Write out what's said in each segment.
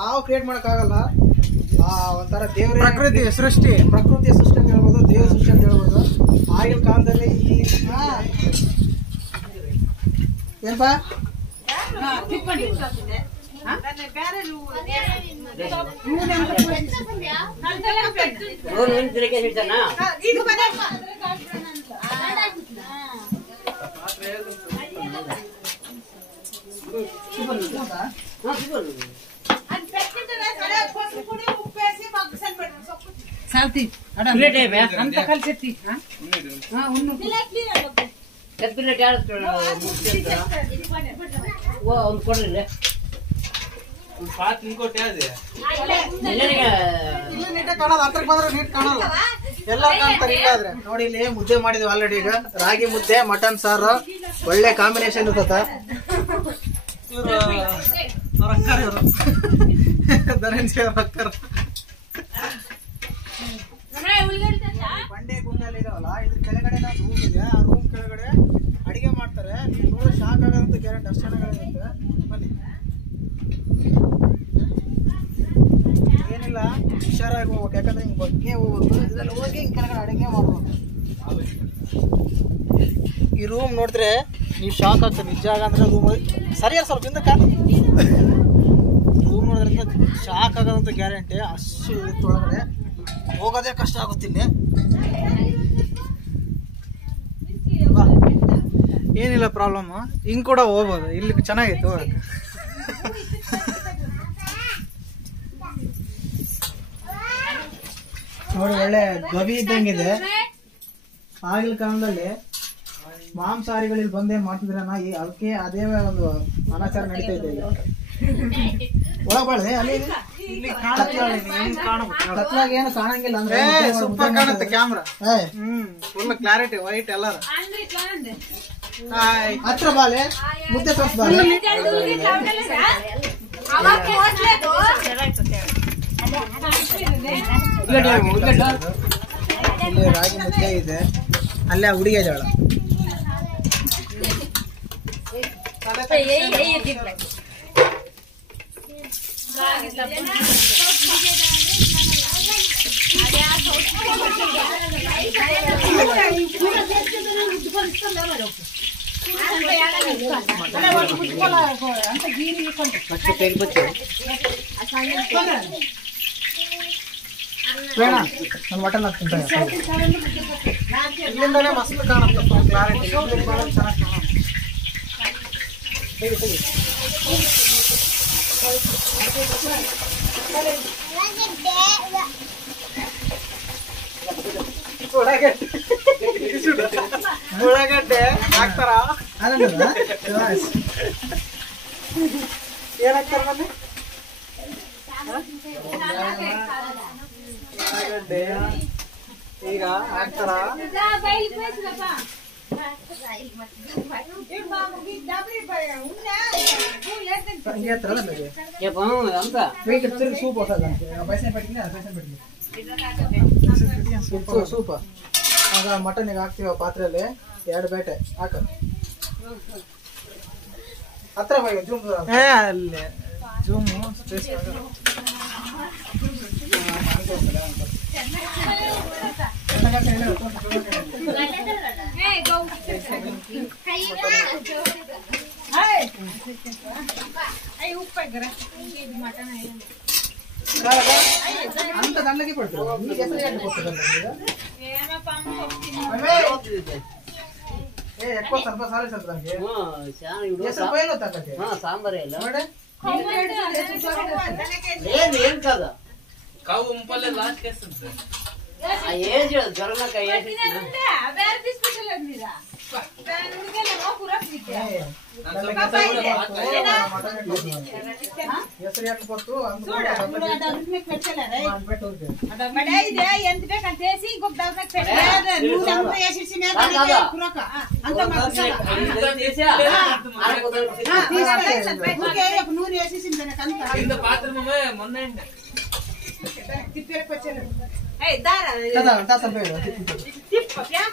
ನಾವು ಕ್ರಿಯೇಟ್ ಮಾಡಕ್ಕಾಗಲ್ಲ. ಒಂಥರ ದೇವ್ರ ಪ್ರಕೃತಿಯ ಸೃಷ್ಟಿ ಅಂತ ಹೇಳ್ಬೋದು, ದೇವ್ರ ಸೃಷ್ಟಿ ಅಂತ ಹೇಳ್ಬೋದು. ಆಗಿನ ಕಾಲದಲ್ಲಿ ಏನಪ್ಪಾ ಸಾಲ್ತಿ ಅಂತ ಕಲ್ಸೆತ್ತಿ ಹತ್ರಕ್ಕೆ ಬಂದ್ರೆ ನೀಟ್ ಕಾಣಲ್ಲ, ಎಲ್ಲರೂ ಕಾಣ್ತಾರೆ. ಇಲ್ಲಾದ್ರೆ ನೋಡಿ ಇಲ್ಲಿ ಮುದ್ದೆ ಮಾಡಿದ್ವಿ ಆಲ್ರೆಡಿ. ಈಗ ರಾಗಿ ಮುದ್ದೆ ಮಟನ್ ಸಾರು ಒಳ್ಳೆ ಕಾಂಬಿನೇಷನ್ ಇರ್ತದ. ಧನಂಜಯ ಅಕ್ಕರ್ ಬಂಡೆ ಗುಂಡಲ್ಲಿ ಇದಾವಲ್ಲ, ಇದ್ರ ಕೆಳಗಡೆ ರೂಮ್ ಇದೆ. ಆ ರೂಮ್ ಕೆಳಗಡೆ ಅಡಿಗೆ ಮಾಡ್ತಾರೆ. ನೀವು ನೋಡೋ ಶಾಕ್ ಆಗೋದಂತ ಗ್ಯಾರಂಟಿ, ಅಷ್ಟು ಚೆನ್ನಾಗಿರುತ್ತೆ. ಬನ್ನಿ, ಏನಿಲ್ಲ ಹುಷಾರಾಗಿ ಹೋಗ್ಬೇಕು, ಯಾಕಂದ್ರೆ ಹಿಂಗೆ ಬಗ್ಗೆ ಹೋಗ್ಬೇಕು. ಇದರಲ್ಲಿ ಹೋಗಿ ಹಿಂಗೆ ಕೆಳಗಡೆ ಅಡಿಗೆ ಮಾಡ್ಬೋದು. ಈ ರೂಮ್ ನೋಡಿದ್ರೆ ನೀವು ಶಾಕ್ ಆಗ್ತದೆ. ನಿಜ ಅಂದ್ರೆ ರೂಮ್ ಸರಿಯಾಗಿ ಸ್ವಲ್ಪ ಹಿಂದಕ್ಕೆ ರೂಮ್ ನೋಡೋದ್ರಿಂದ ಶಾಕ್ ಆಗೋದಂತ ಗ್ಯಾರಂಟಿ. ಅಷ್ಟು ಒಳಗಡೆ ಹೋಗೋದೇ ಕಷ್ಟ ಆಗುತ್ತಿಲ್ಲ. ಏನಿಲ್ಲ ಪ್ರಾಬ್ಲಮ್, ಹಿಂಗ್ ಕೂಡ ಹೋಗ್ಬೋದು. ಇಲ್ಲಿ ಚೆನ್ನಾಗಿತ್ತು ಹೋಗಕ್ಕೆ. ನೋಡಿ ಒಳ್ಳೆ ಗವಿ ಇದ್ದಂಗಿದೆ. ಆಗಿನ ಕಾಲದಲ್ಲಿ ಮಾಂಸಾಹಾರಿಗಳಲ್ಲಿ ಬಂದೇ ಮಾಡ್ತಿದ್ರನ, ಅದಕ್ಕೆ ಅದೇ ಒಂದು ಅನಾಚಾರ ನಡೀತಾ ಇದೆ. ಒಳಬಾಳೆ ಅಲ್ಲಿ ಕತ್ಲಾಗ ಏನು ಕಾಣಂಗಿಲ್ಲ ಅಂದ್ರೆ ಸೂಪರ್ ಕಾಣುತ್ತೆ ಕ್ಯಾಮ್ರಾ. ಫುಲ್ ಕ್ಲಾರಿಟಿ ವೈಟ್ ಎಲ್ಲಾರ. ಹತ್ರ ಬಾಲೆ ಮುದ್ದೆ ತೋರ್ಸ್ ಬಾಲೆ. ಇಲ್ಲಿ ರಾಗಿ ಮುದ್ದೆ ಇದೆ, ಅಲ್ಲೇ ಹುಡುಗಿ ಇದ್ದಾಳ. ಬೇಡ, ನಾನು ಮಟನ್ ಹಾಕ್ತೀನಿ. ಇಲ್ಲಿಂದಾನೆ ಮಸ್ತ್ ಕಾಣುತ್ತೆ, ಕ್ಲಾರಿಟಿ ಚೆನ್ನಾಗಿ ಕಾಣುತ್ತೆ. ಉಳ್ಳಾಗಡ್ಡೆ ಹಾಕ್ತಾರ, ಏನ್ ಹಾಕ್ತಾರ ಬನ್ನಿ. ಉಳ್ಳಾಗಡ್ಡೆ ಈಗ ಹಾಕ್ತಾರ. ಸೂಪ್ ಆಗ ಮಟನ್ಗೆ ಹಾಕ್ತೀವ ಪಾತ್ರೆಯಲ್ಲಿ. 2 ಬೇಟೆ ಹಾಕ ಹತ್ರ ಜೂಮ್ ಅಲ್ಲಿ ಜೂಮು ಸ್ಪೇಸ್ ಅಂತ ದಂಡಗೆ ಕೊಡ್ತೀವಿ. ఎక్కువ ಸ್ವಲ್ಪ ಸಾಲ ಸಂತ್ರಂಗೆ ಸ್ವಲ್ಪ ಏನು ತಕ್ಕತೆ ಸಾಂಬಾರ ಇಲ್ಲ ನೋಡಿ ಏನ್ ಕಾದ ಕಾವು ಉಂಪಲ್ಲ ಲಾಸ್ಟ್ ಕೇಸ್ತಂತೆ ಆ ಏಜ್ ಜ್ವರನಕ ಏಜ್ ಬೇರೆ ಬಿಸ್ಬಿಟಲ್ ಅಂದಿರಾ ನಾನು ಹುಡುಗಲ್ಲ ನೋ ಪುರಕ್ಕಿದ್ದೆ ಹೆಸರು ಯಾಕೆ ಕೊಟ್ಟು ಬಡೇ ಇದೆ ಎಂತ ಬೇಕಂತ ಹೇಸಿ ಗೊಬ್ಬ ಡೌನ ಪೆಟ್ಟೆ ನೀವು ನಮ್ಮ ಏಸಿಸಿ ಮೇಲೆ ಪುರಕ ಅಂತ ನೂರು ಏಸಿಸಿ ಮೇಲೆ ಕಂತ ಇಂದ ಪಾತ್ರಮೇ ಮೊನ್ನೆ ತಿಪ್ಪೆ ಕೊಚ್ಚಲ ಏ ದಾರ ತದ ಅಂತ ಸ್ವಲ್ಪ ತಿಪ್ಪ ಯಾ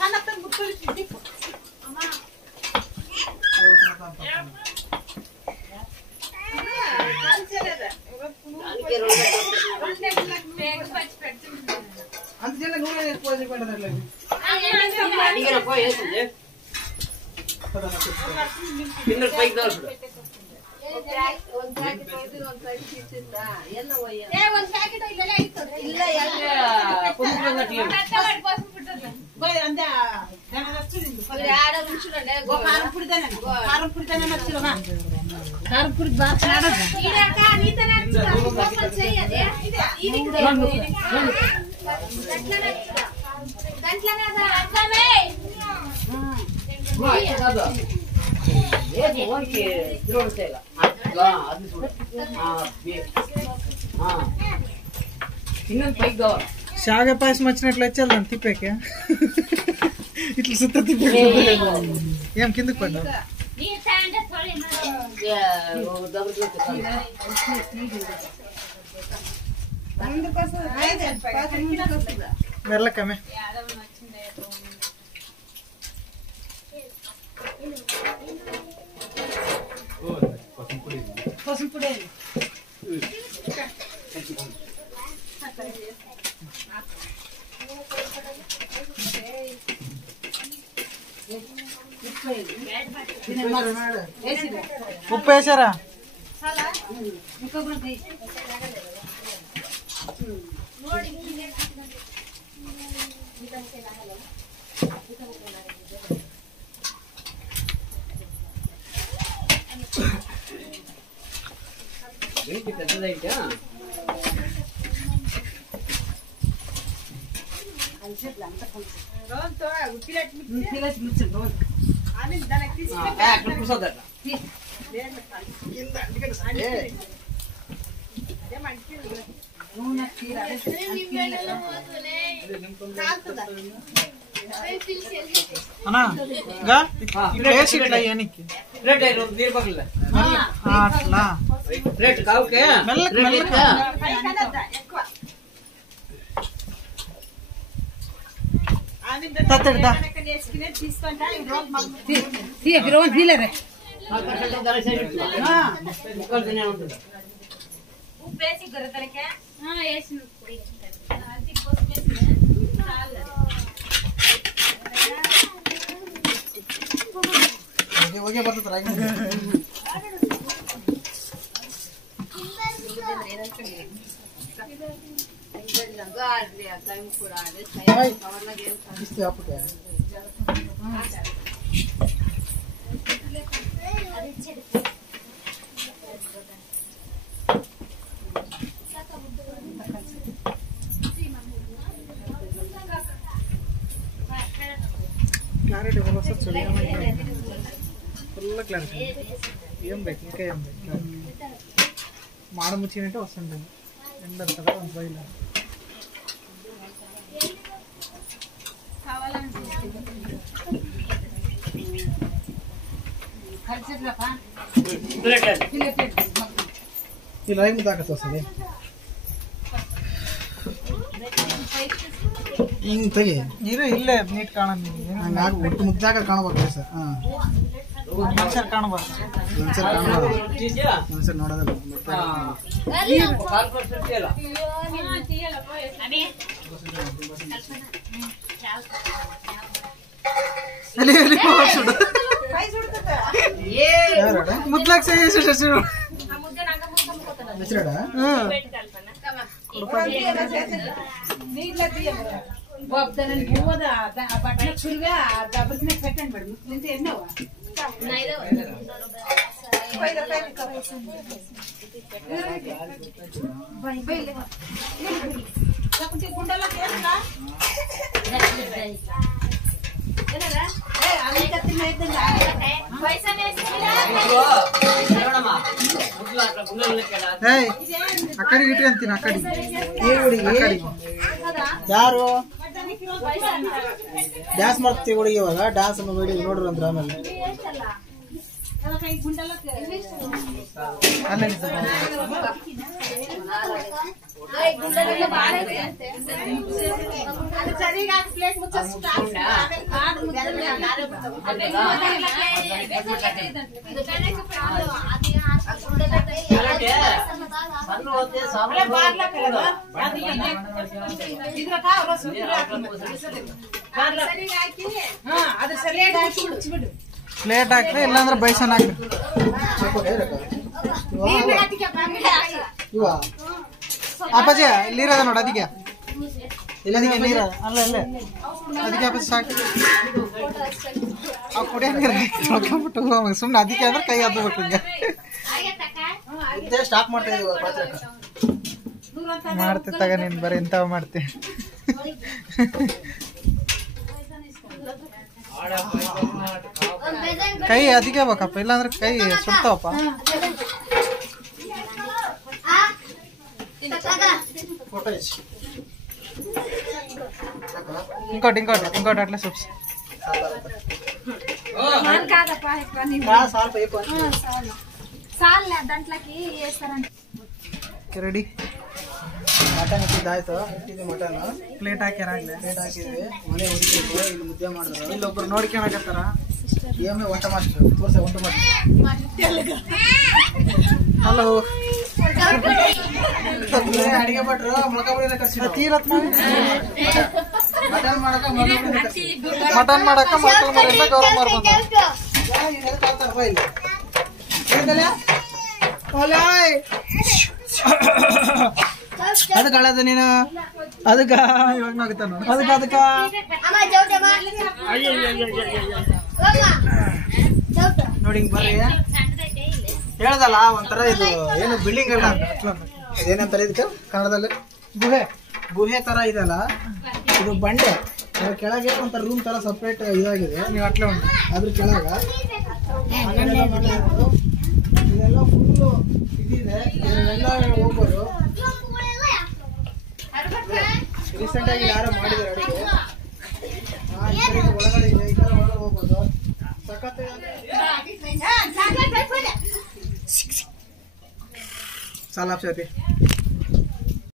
ಸಣ್ಣತ್ತ ಮುತ್ತಲಿ ತಿಪ್ಪ ಅಮ್ಮ ಕಲ್ಚರ అడిగినప్ప వేసింది కింద పైకి దోసుడు శాగ పాయసం వచ్చినట్లు వచ్చేద్దాం తిప్పాక ఇట్లా సుత్త తిప్పే ఏం కిందకి పడ్డా మెల్లకమే పసుపుడే ఉప్పు వేసారా పెద్దదైతే కూర్చోదట అన్నా ప్లేస్ ఇట్లా ఏనికి ప్లేట్ నీరు పక్కల అట్లా ప్లేట్ కావుకే మెల్లక మెల్లక తత్తడా ఓకే బರ್ತದ ಇಷ್ಟೇ ಹಾಕ್ಬಿಟ್ಟೆ క్లారిటీ బರೋಸ ಚಳಿ ఫుల్ క్లారిటీ ఏం ಬೇಕು ఇంకా ఏం ಬೇಕು మాడ ముచ్చినట్టు వస్తుంటుంది ఎండ కదా బయలు ఇలా ఏం తాకత వస్తుంది ಹಿಂಗ್ ತೆಗಿ ನೀರು ಇಲ್ಲೇ ನೀಟ್ ಕಾಣಬೇಕು ಒಟ್ಟು ಮುದ್ದಾಕ ಕಾಣಬೇಕು ಸರ್ ಮನುಷ್ಯರು ಕಾಣಬಾರ್ದು ಮನುಷ್ಯರು ನೋಡೋದಲ್ಲ ముద్దాక చేసేసాడు బట్టలు చురుగా దెబ్బతినే పెట్టండి మేడం ముస్లింటే ఎన్నోవా గుండెలో ಅಕ್ಕಡಿಗೆ ಇಟ್ಕೊಂತೀನಿ ಅಕ್ಕಡಿಗೆ ಯಾರು ಡ್ಯಾನ್ಸ್ ಮಾಡ್ತೀವಿ ಹುಡುಗಿ ಇವಾಗ ಡ್ಯಾನ್ಸ್ ನೋಡಿ ನೋಡ್ರಿ ಅಂದ್ರ ಆಮೇಲೆ ಅಲ್ಲೇ ಬಾರ್ಲಕ್ಕಲ್ಲ ಅದು ಇದ್ರ ಕಾವ್ರ ಹಾ ಅದ್ರ ಸರಿಯಾಗಿ ಹಾಕಿ ಮುಚ್ಚಿಬಿಡು ಪ್ಲೇಟ್ ಹಾಕ್ರಿ ಇಲ್ಲಾಂದ್ರೆ ಬೈಸನ್ ಹಾಕ್ರಿ ಇವ ಅಪ್ಪಾಜಿ ನೀರದ ನೋಡ ಅದಕ್ಕೆ ಇಲ್ಲದಿಕ್ಕೆ ನೀರ ಅಲ್ಲ ಅಲ್ಲೇ ಅದಕ್ಕೆ ಅಪ್ಪಾಜಿ ಸಾಕು ಆ ಕುಡಿಯಂಗಿರ ತೊಳ್ಕೊಂಬಿಟ್ಟು ಸುಮ್ಮನೆ ಅದಕ್ಕೆ ಅಂದ್ರೆ ಕೈ ಹತ್ತಬೇಕು ಹಿಂಗೆ ಸ್ಟಾಪ್ ಮಾಡ್ತಾ ಇದೀವಿ ಪಾತ್ರಕ್ಕೆ ಮಾಡ್ತಿ ತಗ ನೀನ್ ಬರೀ ಇಂಥವ್ ಮಾಡ್ತಿ ಕೈ ಅದಕ್ಕೆ ಬೇಕಪ್ಪ ಇಲ್ಲಾಂದ್ರೆ ಕೈ ಸುಡ್ತಾವಪ್ಪ ఇంకోటి అట్లా చూసి రెడీ ಮಟನ್ ಇಟ್ಟಿದ್ದಾಯ್ತು ಇಟ್ಟಿದ್ದೆ ಮಟನ್ ಪ್ಲೇಟ್ ಹಾಕ್ಯಾರಾಗ್ಲೆ ಪ್ಲೇಟ್ ಹಾಕಿದ್ವಿ ಮನೆ ಹುಡುಕಿದ್ವಿ ಇಲ್ಲಿ ಮುದ್ದೆ ಮಾಡಿದ್ರು ಇಲ್ಲೊಬ್ರು ನೋಡ್ಕೊಳಕತ್ತಾರ ಏಮೇ ವಂಟ ಮಾಸ್ಟರ್ ತೋರ್ಸ ವಂಟ ಮಾಸ್ಟರ್ ಹಲೋ ಅಡಿಗೆ ಭಟ್ರು ಮೊಳಕಾಬುಳಿನ ಕರ್ಸಿದ್ರು ಮಟನ್ ಮಾಡಕ ಮೊಳಕಾಲ್ ಮರಿಂದ ಗೌರವ ಮಾಡ್ಬಂದ ಅದಕ್ಕೆ ಅಳದ ನೀನು ಅದಕ್ಕ ಇವಾಗ ನಾಗುತ್ತ ನೋಡು ಅದಕ್ಕ ನೋಡಿ ಹಿಂಗ್ ಬರ್ರಿ ಹೇಳ್ದಲ್ಲ ಒಂಥರ ಇದು ಏನು ಬಿಲ್ಡಿಂಗ್ ಅಲ್ಲ ಏನಂತಾರೆ ಇದಕ್ಕೆ ಕನ್ನಡದಲ್ಲಿ ಗುಹೆ ತರ ಇದೆಲ್ಲ ಇದು ಬಂಡೆ ಅದ್ರ ಕೆಳಗೆ ಒಂಥರ ರೂಮ್ ತರ ಸಪ್ರೇಟ್ ಇದಾಗಿದೆ ನೀವು ಅಟ್ಲೆ ಉಂಟು ಅದ್ರ ಕೆಳಗ ಇದೆಲ್ಲ ಫುಲ್ಲು ಇದಿದೆ ಇದನ್ನೆಲ್ಲ ಹೋಗ್ಬೋದು ರೀಸೆಂಟ್ ಆಗಿ ಯಾರೋ ಮಾಡಿದ್ದಾರೆ ಅಡಿಗೆ ಒಳಗಡೆ ಇದೆ ಈ ತರ ಒಳಗಡೆ ಹೋಗ್ಬೋದು ಸಖತ್ ಸಾಲ